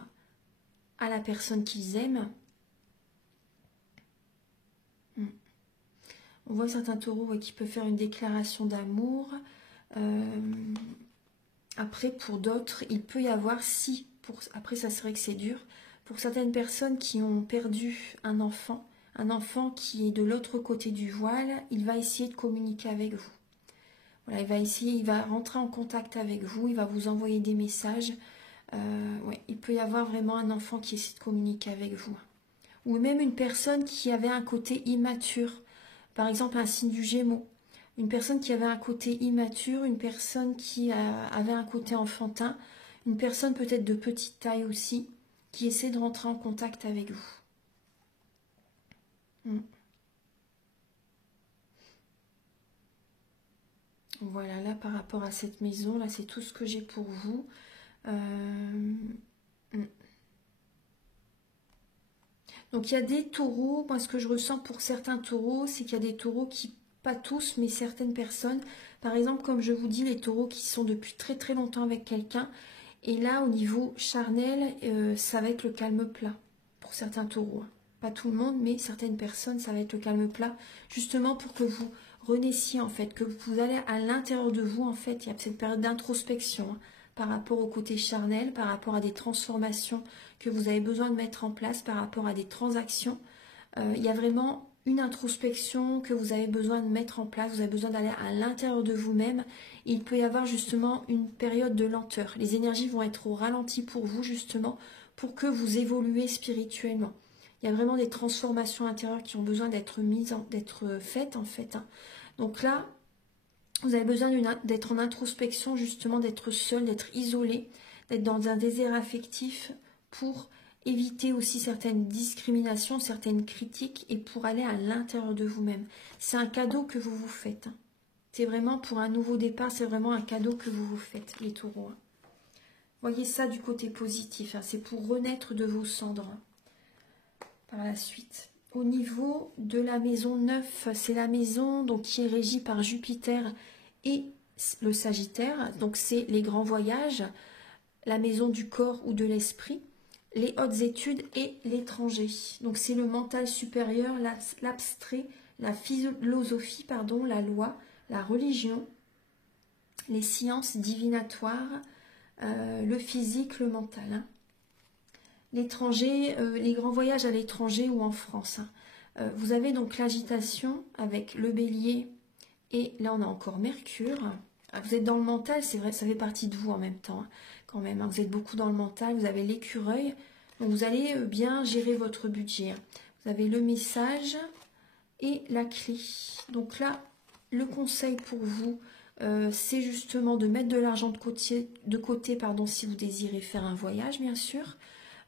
à la personne qu'ils aiment. On voit certains taureaux qui peuvent faire une déclaration d'amour. Après, pour d'autres, il peut y avoir, après ça serait que c'est dur, pour certaines personnes qui ont perdu un enfant qui est de l'autre côté du voile, il va essayer de communiquer avec vous. Voilà, il va rentrer en contact avec vous, il va vous envoyer des messages. Ouais, il peut y avoir vraiment un enfant qui essaie de communiquer avec vous. Ou même une personne qui avait un côté immature, par exemple un signe du Gémeaux. Une personne qui avait un côté immature, une personne qui avait un côté enfantin, une personne peut-être de petite taille aussi, qui essaie de rentrer en contact avec vous. Voilà, là par rapport à cette maison, là c'est tout ce que j'ai pour vous. Donc il y a des taureaux, moi ce que je ressens pour certains taureaux, c'est qu'il y a des taureaux qui, pas tous, mais certaines personnes, par exemple comme je vous dis, les taureaux qui sont depuis très très longtemps avec quelqu'un, et là au niveau charnel, ça va être le calme plat pour certains taureaux. Pas tout le monde, mais certaines personnes, ça va être le calme plat, justement pour que vous renaissiez en fait, que vous allez à l'intérieur de vous en fait, il y a cette période d'introspection par rapport au côté charnel, par rapport à des transformations que vous avez besoin de mettre en place, par rapport à des transactions. Il y a vraiment une introspection que vous avez besoin de mettre en place, vous avez besoin d'aller à l'intérieur de vous-même. Il peut y avoir justement une période de lenteur. Les énergies vont être au ralenti pour vous justement, pour que vous évoluez spirituellement. Il y a vraiment des transformations intérieures qui ont besoin d'être faites en fait. Donc là, vous avez besoin d'être en introspection justement, d'être seul, d'être isolé, d'être dans un désert affectif pour éviter aussi certaines discriminations, certaines critiques et pour aller à l'intérieur de vous-même. C'est un cadeau que vous vous faites. C'est vraiment pour un nouveau départ, c'est vraiment un cadeau que vous vous faites, les taureaux. Voyez ça du côté positif, c'est pour renaître de vos cendres. Par la suite, au niveau de la maison 9, c'est la maison donc, qui est régie par Jupiter et le Sagittaire. Donc c'est les grands voyages, la maison du corps ou de l'esprit, les hautes études et l'étranger. Donc c'est le mental supérieur, l'abstrait, la philosophie, pardon, la loi, la religion, les sciences divinatoires, le physique, le mental. L'étranger, les grands voyages à l'étranger ou en France. Vous avez donc l'agitation avec le bélier et là on a encore Mercure. Vous êtes dans le mental, c'est vrai, ça fait partie de vous en même temps quand même. Vous êtes beaucoup dans le mental, vous avez l'écureuil, donc vous allez bien gérer votre budget. Vous avez le message et la clé. Donc là, le conseil pour vous, c'est justement de mettre de l'argent de côté pardon, si vous désirez faire un voyage bien sûr.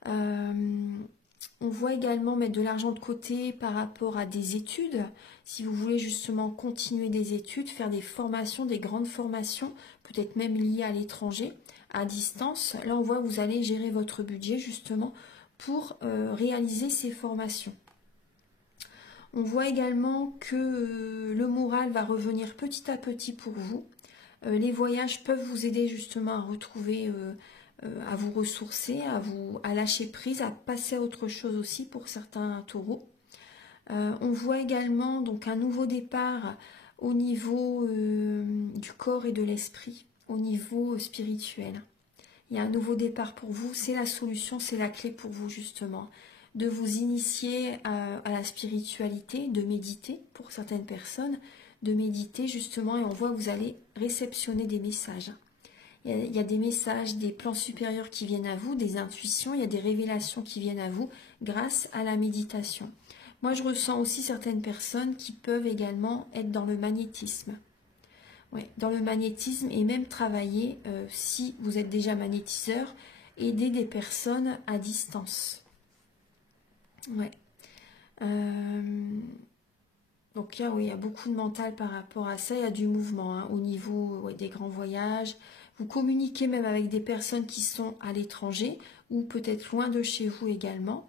On voit également mettre de l'argent de côté par rapport à des études. Si vous voulez justement continuer des études, faire des formations, des grandes formations, peut-être même liées à l'étranger, à distance. Là, on voit que vous allez gérer votre budget justement pour réaliser ces formations. On voit également que le moral va revenir petit à petit pour vous. Les voyages peuvent vous aider justement à retrouver... à vous ressourcer, à lâcher prise, à passer à autre chose aussi pour certains taureaux. On voit également donc un nouveau départ au niveau du corps et de l'esprit, au niveau spirituel. Il y a un nouveau départ pour vous, c'est la solution, c'est la clé pour vous justement, de vous initier à la spiritualité, de méditer pour certaines personnes, de méditer justement et on voit que vous allez réceptionner des messages. Il y a des messages, des plans supérieurs qui viennent à vous, des intuitions, il y a des révélations qui viennent à vous grâce à la méditation. Moi, je ressens aussi certaines personnes qui peuvent également être dans le magnétisme. Ouais, dans le magnétisme et même travailler, si vous êtes déjà magnétiseur, aider des personnes à distance. Ouais. Donc là, oui, il y a beaucoup de mental par rapport à ça. Il y a du mouvement au niveau des grands voyages. Vous communiquez même avec des personnes qui sont à l'étranger ou peut-être loin de chez vous également.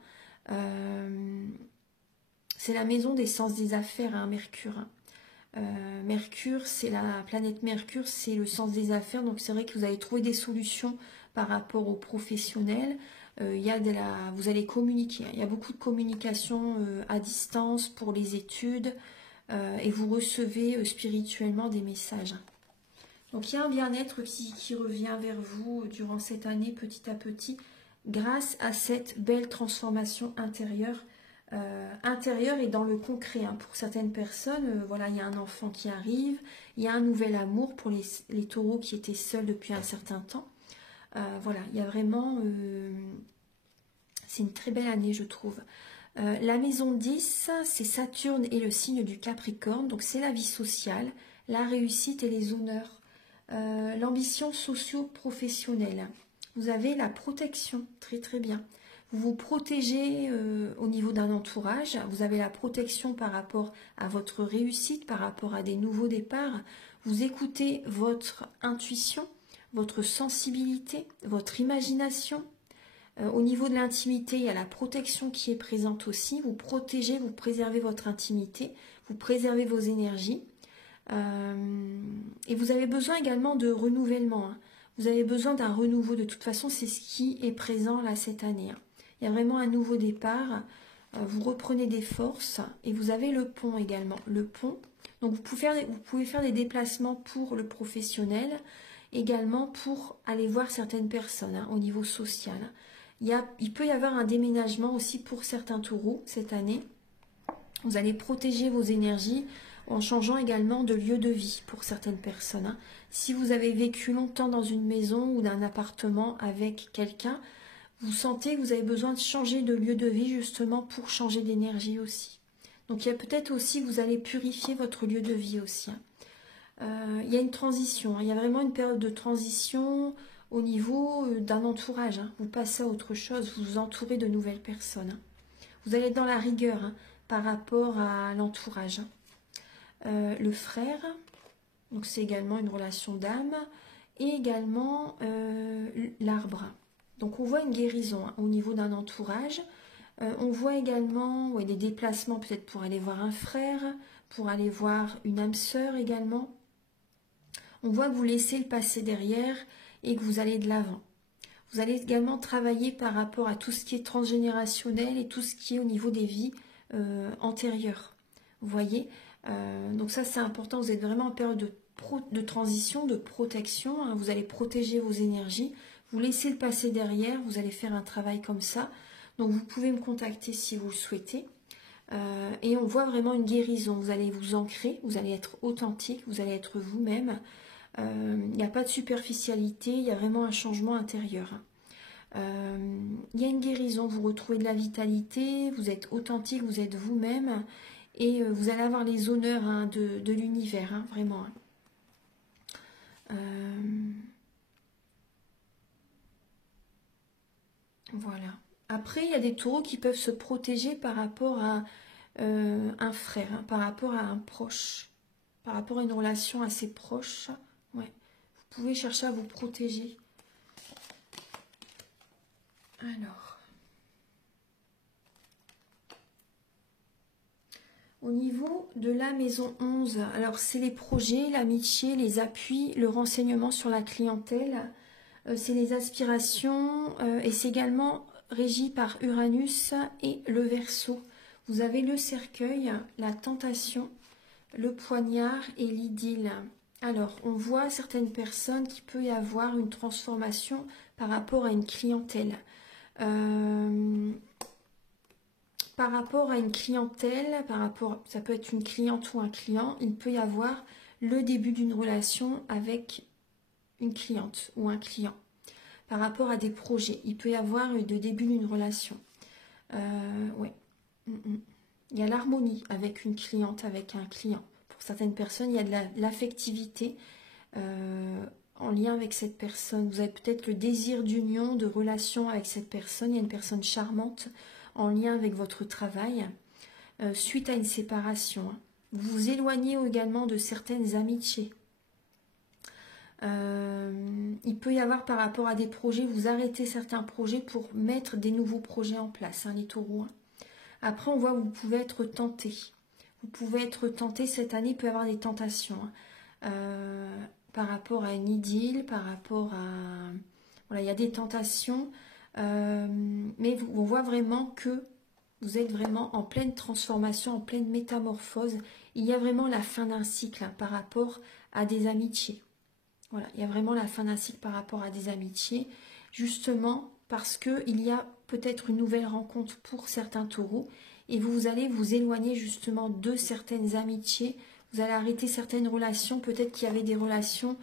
C'est la maison des sens des affaires, Mercure. Mercure, c'est la planète Mercure, c'est le sens des affaires. Donc c'est vrai que vous allez trouver des solutions par rapport aux professionnels. Vous allez communiquer. Il y a beaucoup de communication à distance pour les études et vous recevez spirituellement des messages. Donc il y a un bien-être qui revient vers vous durant cette année petit à petit grâce à cette belle transformation intérieure. Intérieure et dans le concret. Hein. Pour certaines personnes, voilà, il y a un enfant qui arrive, il y a un nouvel amour pour les taureaux qui étaient seuls depuis un certain temps. Voilà, il y a vraiment... c'est une très belle année, je trouve. La maison 10, c'est Saturne et le signe du Capricorne, donc c'est la vie sociale, la réussite et les honneurs, l'ambition socio-professionnelle. Vous avez la protection, très très bien. Vous vous protégez au niveau d'un entourage, vous avez la protection par rapport à votre réussite, par rapport à des nouveaux départs. Vous écoutez votre intuition, votre sensibilité, votre imagination. Au niveau de l'intimité, il y a la protection qui est présente aussi. Vous protégez, vous préservez votre intimité, vous préservez vos énergies. Et vous avez besoin également de renouvellement. Hein. Vous avez besoin d'un renouveau. De toute façon, c'est ce qui est présent là cette année. Hein. Il y a vraiment un nouveau départ. Vous reprenez des forces et vous avez le pont également. Le pont. Donc vous pouvez faire des déplacements pour le professionnel, également pour aller voir certaines personnes hein, au niveau social. Il peut y avoir un déménagement aussi pour certains taureaux cette année. Vous allez protéger vos énergies en changeant également de lieu de vie pour certaines personnes. Hein. Si vous avez vécu longtemps dans une maison ou d'un appartement avec quelqu'un, vous sentez que vous avez besoin de changer de lieu de vie justement pour changer d'énergie aussi. Donc il y a peut-être aussi que vous allez purifier votre lieu de vie aussi. Hein. Il y a une transition, hein. Il y a vraiment une période de transition au niveau d'un entourage. Hein. Vous passez à autre chose, vous vous entourez de nouvelles personnes. Hein. Vous allez être dans la rigueur hein, par rapport à l'entourage. Hein. Le frère, donc c'est également une relation d'âme, et également l'arbre. Donc on voit une guérison hein, au niveau d'un entourage. On voit également des déplacements peut-être pour aller voir un frère, pour aller voir une âme sœur également. On voit que vous laissez le passé derrière et que vous allez de l'avant. Vous allez également travailler par rapport à tout ce qui est transgénérationnel et tout ce qui est au niveau des vies antérieures. Vous voyez donc ça c'est important, vous êtes vraiment en période de transition, de protection. Hein. Vous allez protéger vos énergies, vous laissez le passé derrière, vous allez faire un travail comme ça. Donc vous pouvez me contacter si vous le souhaitez. Et on voit vraiment une guérison. Vous allez vous ancrer, vous allez être authentique, vous allez être vous-même. Il n'y a pas de superficialité, il y a vraiment un changement intérieur. Il y a une guérison, vous retrouvez de la vitalité, vous êtes authentique, vous êtes vous-même. Et vous allez avoir les honneurs hein, de l'univers, hein, vraiment. Voilà. Après, il y a des taureaux qui peuvent se protéger par rapport à un frère, hein, par rapport à un proche, par rapport à une relation assez proche. Ouais. Vous pouvez chercher à vous protéger. Alors. Au niveau de la maison 11, alors c'est les projets, l'amitié, les appuis, le renseignement sur la clientèle, c'est les aspirations et c'est également régi par Uranus et le Verseau. Vous avez le cercueil, la tentation, le poignard et l'idylle. Alors, on voit certaines personnes qui peut y avoir une transformation par rapport à une clientèle. Par rapport à une clientèle, ça peut être une cliente ou un client, il peut y avoir le début d'une relation avec une cliente ou un client. Par rapport à des projets, il peut y avoir le début d'une relation. Ouais. Il y a l'harmonie avec une cliente, avec un client. Pour certaines personnes, il y a de l'affectivité en lien avec cette personne. Vous avez peut-être le désir d'union, de relation avec cette personne. Il y a une personne charmante en lien avec votre travail, suite à une séparation. Hein. Vous vous éloignez également de certaines amitiés. Il peut y avoir par rapport à des projets, vous arrêtez certains projets pour mettre des nouveaux projets en place, hein, les taureaux. Hein. Après, on voit que vous pouvez être tenté. Vous pouvez être tenté cette année, il peut y avoir des tentations. Hein. Par rapport à une idylle, par rapport à... Voilà, il y a des tentations. Mais on voit vraiment que vous êtes vraiment en pleine transformation, en pleine métamorphose. Il y a vraiment la fin d'un cycle hein, par rapport à des amitiés. Voilà, il y a vraiment la fin d'un cycle par rapport à des amitiés, justement parce qu'il y a peut-être une nouvelle rencontre pour certains taureaux et vous allez vous éloigner justement de certaines amitiés, vous allez arrêter certaines relations, peut-être qu'il y avait des relations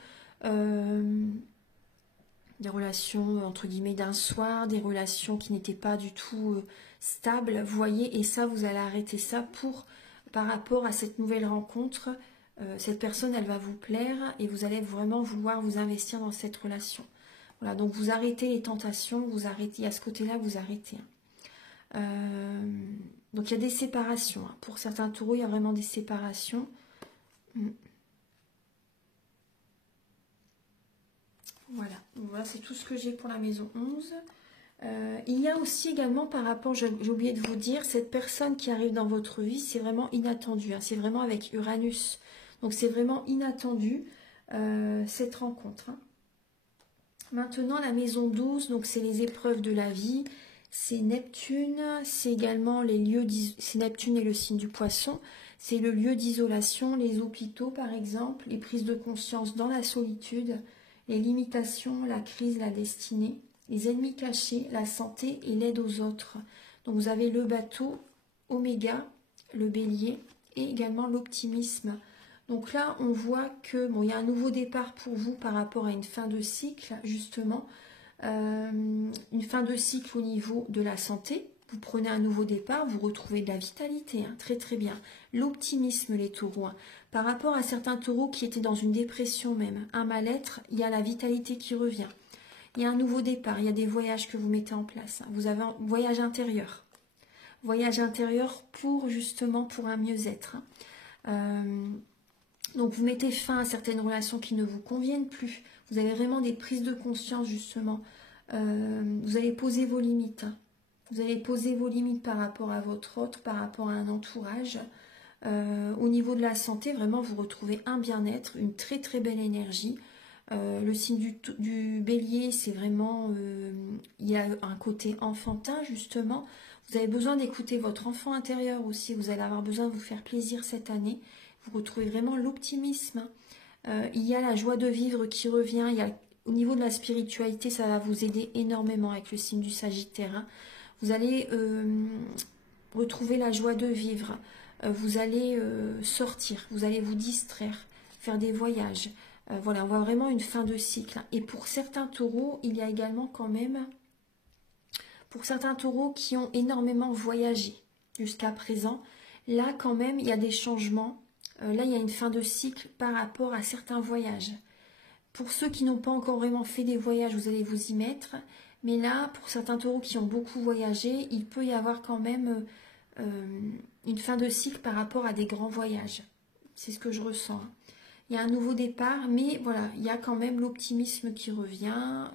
entre guillemets d'un soir, des relations qui n'étaient pas du tout stables, vous voyez, et ça vous allez arrêter ça par rapport à cette nouvelle rencontre. Cette personne, elle va vous plaire et vous allez vraiment vouloir vous investir dans cette relation. Voilà, donc vous arrêtez les tentations, vous arrêtez, à ce côté-là, vous arrêtez. Donc il y a des séparations. Hein. Pour certains taureaux, il y a vraiment des séparations. Voilà, c'est tout ce que j'ai pour la maison 11. Il y a aussi également par rapport, j'ai oublié de vous dire, cette personne qui arrive dans votre vie, c'est vraiment inattendu. Hein. C'est vraiment avec Uranus. Donc c'est vraiment inattendu cette rencontre. Hein. Maintenant la maison 12, donc c'est les épreuves de la vie, c'est Neptune, c'est également les lieux, c'est Neptune et le signe du poisson, c'est le lieu d'isolation, les hôpitaux par exemple, les prises de conscience dans la solitude, les limitations, la crise, la destinée, les ennemis cachés, la santé et l'aide aux autres. Donc vous avez le bateau, Oméga, le bélier et également l'optimisme. Donc là, on voit que bon, il y a un nouveau départ pour vous par rapport à une fin de cycle, justement. Une fin de cycle au niveau de la santé. Vous prenez un nouveau départ, vous retrouvez de la vitalité, hein, très très bien. L'optimisme, les taureaux. Hein. Par rapport à certains taureaux qui étaient dans une dépression même, un mal-être, il y a la vitalité qui revient. Il y a un nouveau départ, il y a des voyages que vous mettez en place. Hein. Vous avez un voyage intérieur. Voyage intérieur pour justement pour un mieux-être. Hein. Donc vous mettez fin à certaines relations qui ne vous conviennent plus. Vous avez vraiment des prises de conscience justement. Vous allez poser vos limites. Hein. Vous allez poser vos limites par rapport à votre autre, par rapport à un entourage. Au niveau de la santé, vraiment vous retrouvez un bien-être, une très très belle énergie. Le signe du bélier, c'est vraiment, il y a un côté enfantin justement. Vous avez besoin d'écouter votre enfant intérieur aussi. Vous allez avoir besoin de vous faire plaisir cette année. Vous retrouvez vraiment l'optimisme. Il y a la joie de vivre qui revient. Il y a, au niveau de la spiritualité, ça va vous aider énormément avec le signe du Sagittaire. Hein. Vous allez retrouver la joie de vivre. Vous allez sortir. Vous allez vous distraire, faire des voyages. Voilà, on voit vraiment une fin de cycle. Et pour certains taureaux, il y a également quand même, pour certains taureaux qui ont énormément voyagé jusqu'à présent, là quand même, il y a des changements. Là, il y a une fin de cycle par rapport à certains voyages. Pour ceux qui n'ont pas encore vraiment fait des voyages, vous allez vous y mettre. Mais là, pour certains taureaux qui ont beaucoup voyagé, il peut y avoir quand même une fin de cycle par rapport à des grands voyages. C'est ce que je ressens. Il y a un nouveau départ, mais voilà, il y a quand même l'optimisme qui revient.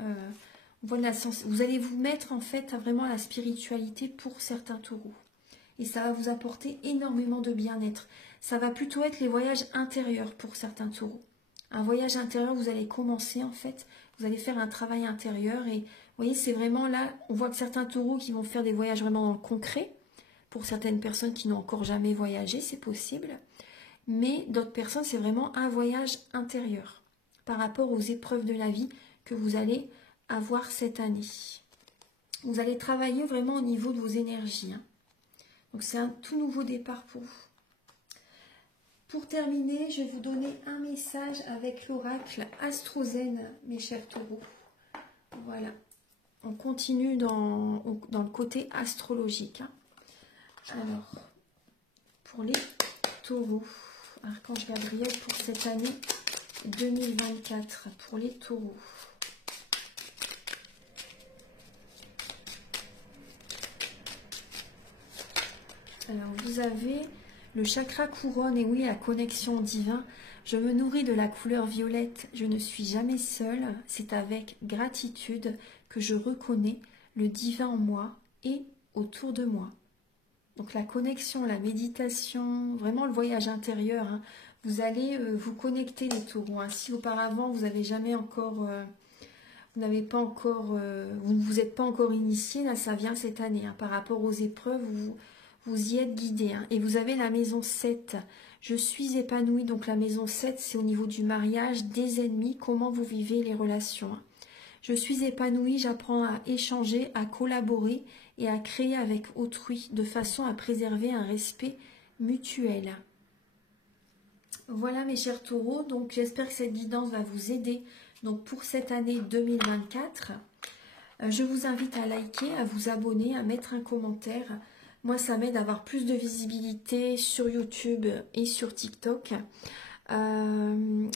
Voilà, vous allez vous mettre en fait à vraiment la spiritualité pour certains taureaux. Et ça va vous apporter énormément de bien-être. Ça va plutôt être les voyages intérieurs pour certains taureaux. Un voyage intérieur, vous allez commencer en fait, vous allez faire un travail intérieur. Et vous voyez, c'est vraiment là, on voit que certains taureaux qui vont faire des voyages vraiment dans le concret. Pour certaines personnes qui n'ont encore jamais voyagé, c'est possible. Mais d'autres personnes, c'est vraiment un voyage intérieur par rapport aux épreuves de la vie que vous allez avoir cette année. Vous allez travailler vraiment au niveau de vos énergies. Hein. Donc c'est un tout nouveau départ pour vous. Pour terminer, je vais vous donner un message avec l'oracle Astrozen, mes chers taureaux. Voilà. On continue dans le côté astrologique. Hein. Alors, pour les taureaux, Archange Gabriel pour cette année 2024, pour les taureaux. Alors, vous avez le chakra couronne, et oui, la connexion au divin. Je me nourris de la couleur violette, je ne suis jamais seule. C'est avec gratitude que je reconnais le divin en moi et autour de moi. Donc la connexion, la méditation, vraiment le voyage intérieur. Hein. Vous allez vous connecter les taureaux. Hein. Si auparavant vous n'avez jamais encore, vous n'avez pas encore, vous ne vous êtes pas encore initié, là ça vient cette année. Hein. Par rapport aux épreuves, vous y êtes guidé. Hein. Et vous avez la maison 7, Je suis épanouie, donc la maison 7, c'est au niveau du mariage, des ennemis, comment vous vivez les relations. Je suis épanouie, j'apprends à échanger, à collaborer et à créer avec autrui, de façon à préserver un respect mutuel. Voilà mes chers taureaux, donc j'espère que cette guidance va vous aider donc pour cette année 2024. Je vous invite à liker, à vous abonner, à mettre un commentaire. Moi, ça m'aide à avoir plus de visibilité sur YouTube et sur TikTok.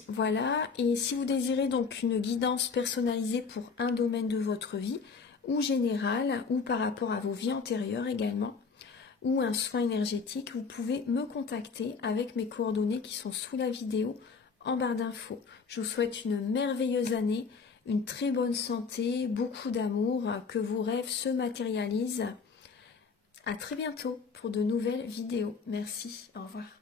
Voilà, et si vous désirez donc une guidance personnalisée pour un domaine de votre vie, ou général, ou par rapport à vos vies antérieures également, ou un soin énergétique, vous pouvez me contacter avec mes coordonnées qui sont sous la vidéo en barre d'infos. Je vous souhaite une merveilleuse année, une très bonne santé, beaucoup d'amour, que vos rêves se matérialisent. À très bientôt pour de nouvelles vidéos. Merci, au revoir.